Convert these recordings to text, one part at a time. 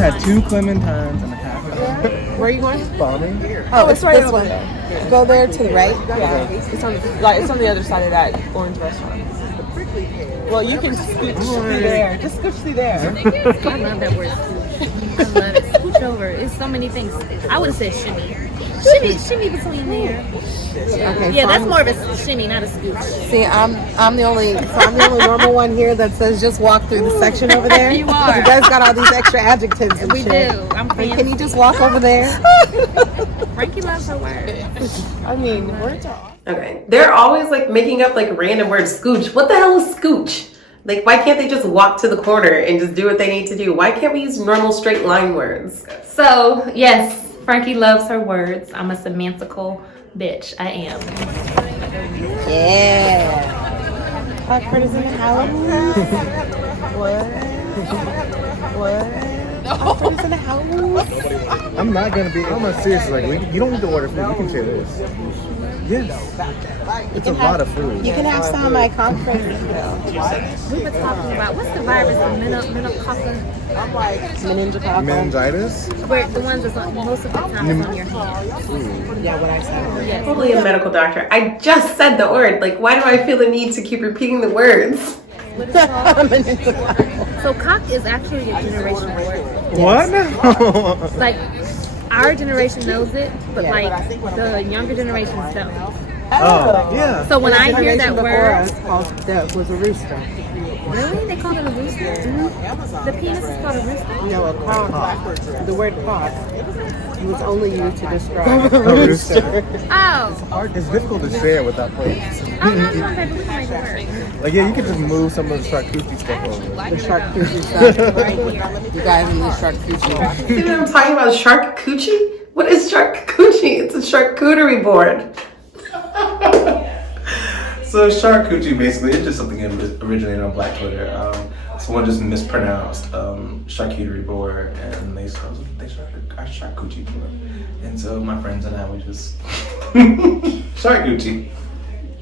had 2 clementines and a half of them. Where are you going? Bombing. Oh, it's right over there. Go there to the right. Yeah, it's on the other side of that orange restaurant. Well, you can scooch through there. Just scooch through there. I love that word scooch. I love it. Scooch over. It's so many things. I would have said shimmy. Shimmy between there. Okay, Yeah, that's more of a shimmy, not a scooch. See, I'm the only normal one here that says just walk through the section over there. You are. You guys got all these extra adjectives and We shit. do. I'm Like, fancy. can you just walk over there? Frankie loves her words. I mean, words are. Okay. They're always like making up like random words. Scooch. What the hell is scooch? Like, why can't they just walk to the corner and just do what they need to do? Why can't we use normal straight line words? So, yes, Frankie loves her words. I'm a semantical bitch. I am. Yeah. Awkward is in the house. What? Awkward is in the house. I'm not serious. Like, you don't need to order food. You can share this. Yes. It's a lot of food. You can have some of my conference. We were talking about what's the virus, the meningococcal, Meningitis? where the ones that's on, most of the time is on your hands. Yeah, what I said. Yes. Probably a medical doctor. I just said the word. Like, why do I feel the need to keep repeating the words? So cock is actually a generational word. What? Like our generation knows it, but like the younger generations don't. Oh, yeah. So when I hear that word, That was a rooster. really, they call it a rooster. The penis is called a rooster. No, a cock. The word cock was only used to describe a rooster. Oh, It's difficult to share without plates. oh no, baby, we can make it work. Like, yeah, you can just move some of the charcuterie stuff over. the charcuterie stuff right here. You guys need the charcuterie. See what I'm talking about? Shark coochie? What is shark coochie? It's a charcuterie board. So charcuterie, basically, it's just something that originated on Black Twitter. Someone just mispronounced charcuterie board, and they started our charcuterie board. And so my friends and I would just charcuterie.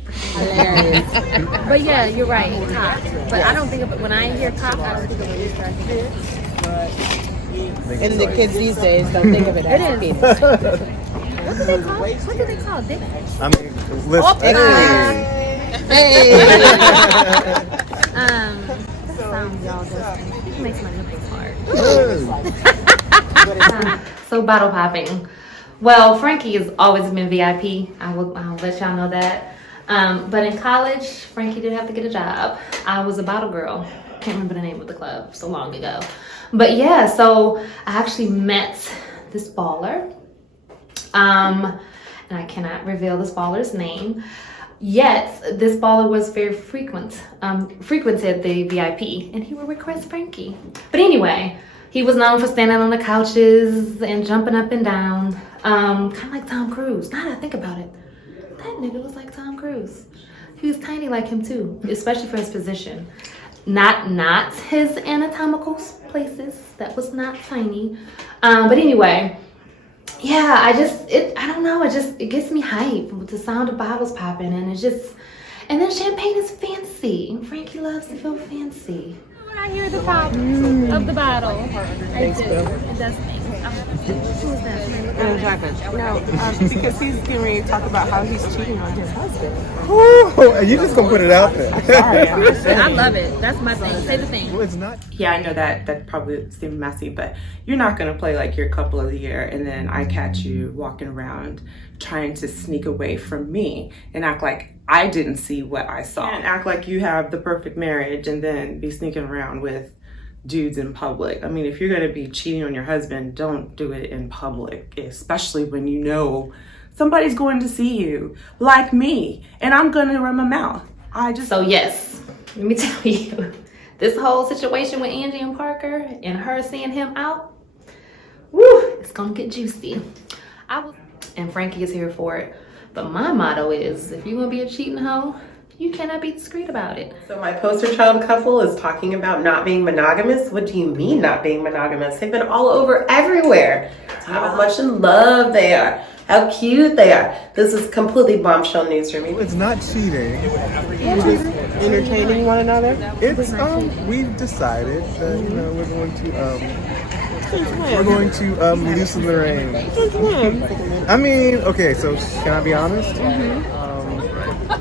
Hilarious. But yeah, you're right, cock. But I don't think of it when I hear cock. I don't think of a rooster. I think And the kids these days don't think of it as a penis. what do they call? What do they call dick? I mean, listen. Hey. Sounds y'all just it makes my nipples hard. So, bottle popping. Well, Frankie has always been VIP. I'll let y'all know that. But in college, Frankie did have to get a job. I was a bottle girl. Can't remember the name of the club, so long ago. But yeah, so I actually met this baller. And I cannot reveal this baller's name. Yet, this baller was very frequented the VIP, and he would request Frankie. But anyway, he was known for standing on the couches and jumping up and down. Kind of like Tom Cruise. Now that I think about it, that nigga was like Tom Cruise. He was tiny like him too, especially for his position. Not his anatomical places. That was not tiny. But anyway, yeah, I don't know, it gets me hype with the sound of bottles popping, and and then champagne is fancy. Frankie loves to feel fancy. When I hear the pop of the bottle, I do. It does things. Who is that? No, because he's getting ready to talk about how he's cheating on his husband. Ooh, you just gonna put it out there. Sorry, I love it. That's my thing. Say the thing. Well, it's not. Yeah, I know that probably seems messy, but you're not gonna play like your couple of the year and then I catch you walking around trying to sneak away from me and act like I didn't see what I saw. And act like you have the perfect marriage and then be sneaking around with dudes in public. I mean, if you're gonna be cheating on your husband, don't do it in public, especially when you know somebody's going to see you, like me, and I'm gonna run my mouth. So yes, let me tell you, this whole situation with Anji and Parker and her seeing him out, woo, it's gonna get juicy. And Frankie is here for it. But my motto is, if you're gonna be a cheating hoe, you cannot be discreet about it. So my poster child couple is talking about not being monogamous. What do you mean not being monogamous? They've been all over everywhere. How much in love they are. How cute they are. This is completely bombshell news for me. It's not cheating. Entertaining one another. It's we've decided that we're going to We're going to loosen the reins. I mean, okay, so can I be honest?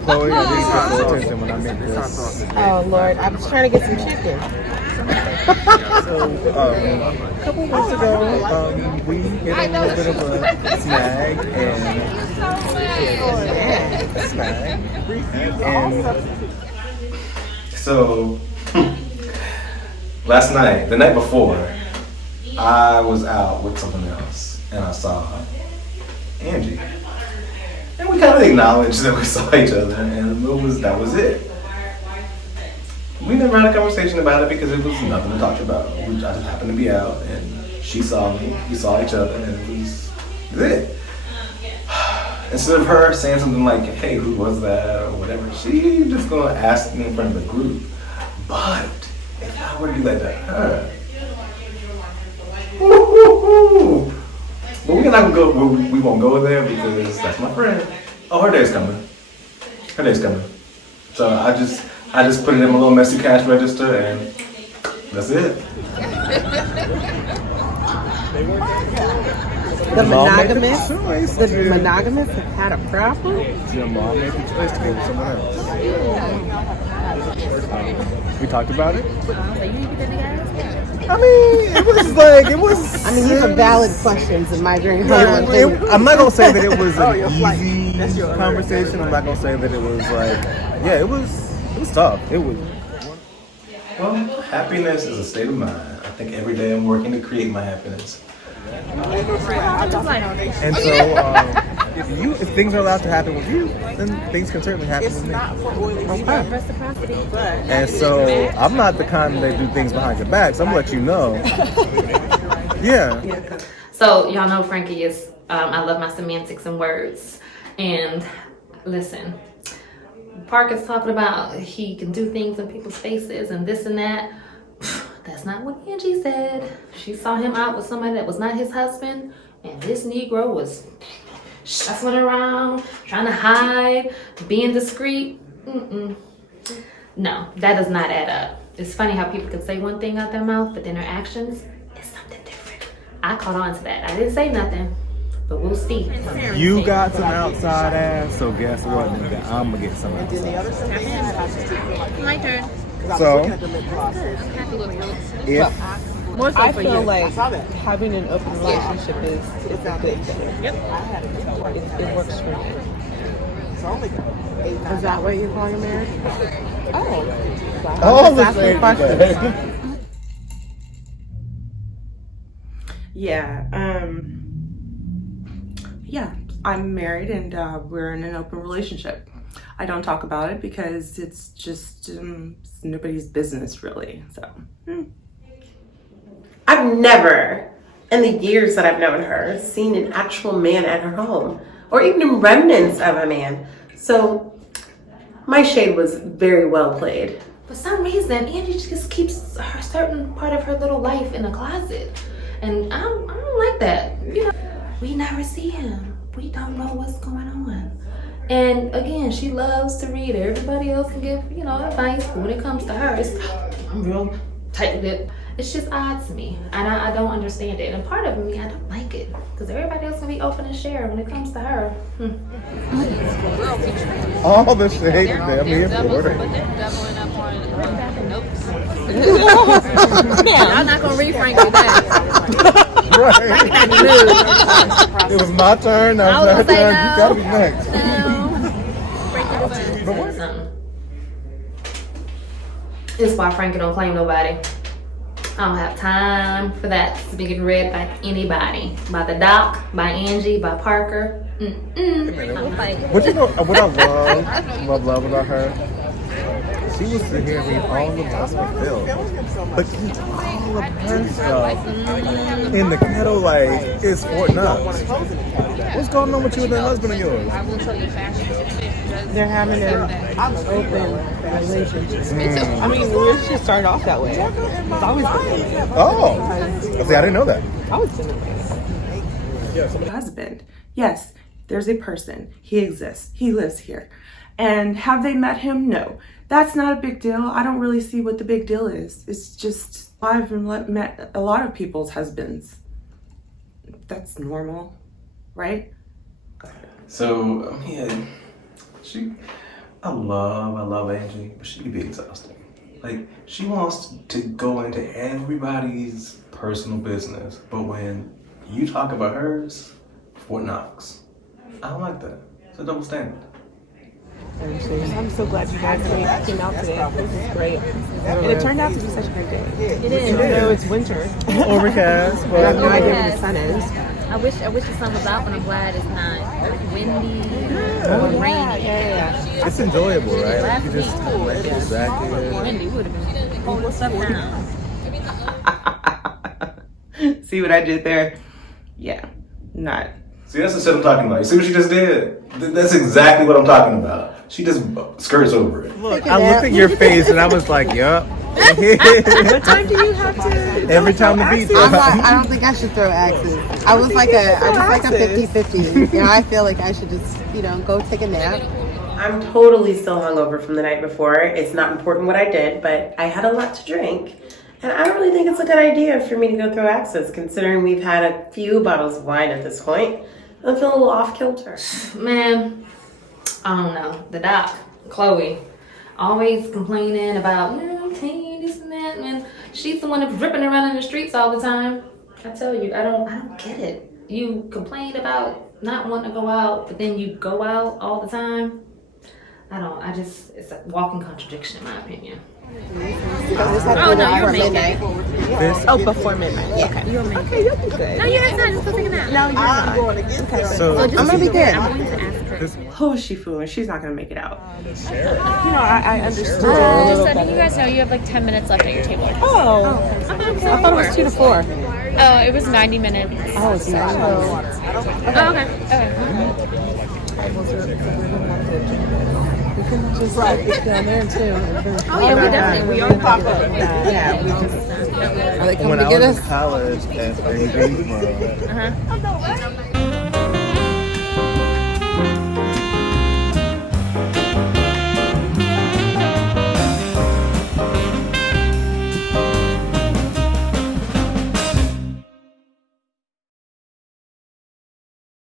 Chloe, I didn't get full attention when I made this. Oh Lord, I was trying to get some chicken. So, a couple weeks ago, we hit a little bit of a snag, and So, last night, the night before, I was out with someone else, and I saw Anji. And we kind of acknowledged that we saw each other, and that was it. We never had a conversation about it because it was nothing to talk about. I just happened to be out, and she saw me, we saw each other, and it was it. Instead of her saying something like, hey, who was that, or whatever, she just gonna ask me in front of the group. But if I were to do that to her, but we're not gonna go. We won't go there because that's my friend. Oh, her day's coming. Her day's coming. So I just put it in my little messy cash register, and that's it. The monogamous have had a problem. your mom made the choice to be with someone else. We talked about it. I mean, it was. I mean, these are valid questions in my dream. I'm not gonna say that it was an easy conversation. I'm not gonna say that it was like, yeah, it was tough. It was. Well, happiness is a state of mind. I think every day I'm working to create my happiness. And so, if things are allowed to happen with you, then things can certainly happen with me. And so, I'm not the kind that do things behind your back, so I'm gonna let you know. Yeah. So y'all know Frankie is, I love my semantics and words. And listen, Park is talking about he can do things in people's faces and this and that. That's not what Anji said. She saw him out with somebody that was not his husband, and this Negro was shuffling around, trying to hide, being discreet. No, that does not add up. It's funny how people can say one thing out their mouth, but then their actions is something different. I caught on to that. I didn't say nothing, but we'll see. You got some outside ass, so guess what, nigga? I'm gonna get some outside. My turn. So, if I feel like having an open relationship is a good thing. Yep. It works for me. Is that what you're calling a marriage? all the same questions. Yeah, I'm married and we're in an open relationship. I don't talk about it because it's just it's nobody's business really, so. I've never, in the years that I've known her, seen an actual man at her home, or even remnants of a man. So my shade was very well played. For some reason, Angie just keeps a certain part of her little life in a closet. And I don't like that. You know, we never see him. We don't know what's going on. And again, she loves to read. Everybody else can give, advice. But when it comes to her, I'm real tight-lipped. It's just odd to me. And I don't understand it. And part of me, I don't like it. Because everybody else can be open and share. When it comes to her, all the shade that I'm here for. But they're doubling up on notes. Y'all not going to read Frankie back. Right. It was my turn. Now it's her turn. You gotta be next. This is why Frankie don't claim nobody. I don't have time for that to be getting read by anybody. By the doc, by Angie, by Parker. What I love about her, she was to hear me all the gospel film, but keep all of her stuff in the ghetto like it's Fort Knox. What's going on with you and that husband of yours? They're having an open relationship. I mean, we should start off that way. It's always been. Oh, see, I didn't know that. Always been. Husband, yes, there's a person. He exists. He lives here. And have they met him? No. That's not a big deal. I don't really see what the big deal is. It's just I've met a lot of people's husbands. That's normal, right? So, yeah, I love Angie, but she can be exhausting. Like, she wants to go into everybody's personal business, but when you talk about hers, Fort Knox. I don't like that. It's a double standard. I'm so glad you guys came out today. This is great. And it turned out to be such a great day. It is. Even though it's winter. Overcast, I but have no idea where the sun is. I wish the sun was out, but I'm glad it's not windy or rainy. Yeah. it's enjoyable, right? Like, Last you week, just cool. like Yeah. exactly. Windy would have been pulling stuff down. See what I did there? Yeah, not. See, that's the shit I'm talking about. You see what she just did? That's exactly what I'm talking about. She just skirts over it. Look, I looked at your face and I was like, yup. What time do you have to? Every time the beat I drops. don't think I should throw axes. I was like a 50-50. You know, I feel like I should just, go take a nap. I'm totally still hungover from the night before. It's not important what I did, but I had a lot to drink. And I don't really think it's a good idea for me to go throw axes, considering we've had a few bottles of wine at this point. I feel a little off kilter. Man, I don't know. The doc, Chloe, always complaining about, this and that, man. She's the one that's ripping around in the streets all the time. I tell you, I don't get it. You complain about not wanting to go out, but then you go out all the time. It's a walking contradiction in my opinion. Oh no, you're midnight. Before midnight. Yeah. Okay. You'll make Okay, you'll be good. No, you're not. Just go take a nap. No, you're not. Okay. So I'm gonna be good. I'm going to ask her. Who is she fooling? She's not gonna make it out. I understood. So did you guys know you have like 10 minutes left at your table? Oh. I thought it was 2 to 4. Oh, it was 90 minutes. Oh, it's not. Oh, okay. We can just like get down there too. Oh yeah, we definitely we are pop up. Yeah, we just. Are they coming when to I get was us? in college in Greensboro,